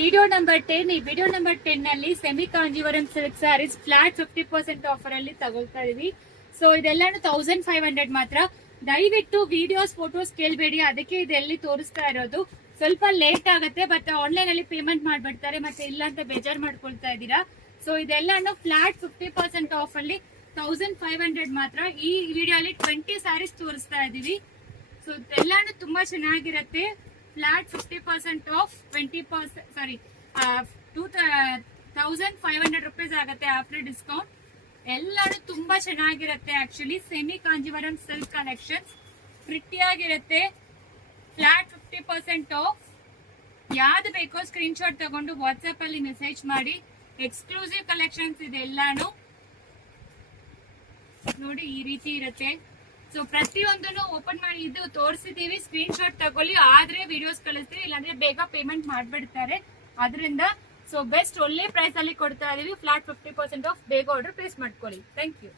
Video number 10. ಈ video number 10 ನಲ್ಲಿ semi Kanjeevaram silk sarees flat 50% offer ಅಲ್ಲಿ ತಗೊಳ್ತಾ ಇದೀವಿ. ಸೊ ಇದೆಲ್ಲಾನು 1500 ಮಾತ್ರ. ದಯವಿಟ್ಟು ವಿಡಿಯೋಸ್ ಫೋಟೋಸ್ ಕೇಳಬೇಡಿ, ಅದಕ್ಕೆ ಇದೆಲ್ಲಿ ತೋರಿಸ್ತಾ ಇರೋದು. ಸ್ವಲ್ಪ ಲೇಟ್ ಆಗುತ್ತೆ, ಬಟ್ ಆನ್ಲೈನ್ ಅಲ್ಲಿ ಪೇಮೆಂಟ್ ಮಾಡ್ಬಿಡ್ತಾರೆ, ಮತ್ತೆ ಇಲ್ಲ ಅಂತ ಬೇಜಾರ್ ಮಾಡ್ಕೊಳ್ತಾ ಇದ್ದೀರಾ. ಸೊ ಇದೆಲ್ಲಾನು ಫ್ಲಾಟ್ 50% ಆಫ್ ಅಲ್ಲಿ 1500 ಮಾತ್ರ. ಈ ವಿಡಿಯೋ ಅಲ್ಲಿ 20 ಸ್ಯಾರೀಸ್ ತೋರಿಸ್ತಾ ಇದೀವಿ. ಸೊ ಎಲ್ಲಾನು ತುಂಬಾ ಚೆನ್ನಾಗಿರುತ್ತೆ. ಫ್ಲಾಟ್ 50% ಆಫ್ 20%, ಸಾರಿ 2500 ರುಪೀಸ್ ಆಗುತ್ತೆ ಆಫ್ಟರ್ ಡಿಸ್ಕೌಂಟ್. ಎಲ್ಲಾನು ತುಂಬಾ ಚೆನ್ನಾಗಿರುತ್ತೆ. Actually semi Kanjeevaram silk collection pretty ಆಗಿರುತ್ತೆ. Flat 50% off. ಯಾವ್ದು ಬೇಕೋ ಸ್ಕ್ರೀನ್ ಶಾಟ್ ತಗೊಂಡು ವಾಟ್ಸ್ಆಪ್ ಅಲ್ಲಿ ಮೆಸೇಜ್ ಮಾಡಿ. ಎಕ್ಸ್ಕ್ಲೂಸಿವ್ ಕಲೆಕ್ಷನ್ಸ್ ಇದೆ ಎಲ್ಲಾನು. ನೋಡಿ ಈ ರೀತಿ ಇರುತ್ತೆ. ಸೊ ಪ್ರತಿಯೊಂದನ್ನು ಓಪನ್ ಮಾಡಿ ಇದು ತೋರಿಸಿದೀವಿ, ಸ್ಕ್ರೀನ್ ಶಾಟ್ ತಗೊಳ್ಳಿ. ಆದ್ರೆ ವಿಡಿಯೋಸ್ ಕಳಿಸ್ತೀವಿ, ಇಲ್ಲಾಂದ್ರೆ ಬೇಗ ಪೇಮೆಂಟ್ ಮಾಡ್ಬಿಡ್ತಾರೆ. ಅದರಿಂದ ಸೊ ಬೆಸ್ಟ್ ಒಳ್ಳೆ ಪ್ರೈಸ್ ಅಲ್ಲಿ ಕೊಡ್ತಾ ಇದೀವಿ. Flat 50% off. ಬೇಗ ಆರ್ಡರ್ ಪ್ಲೇಸ್ ಮಾಡ್ಕೊಳ್ಳಿ. Thank you.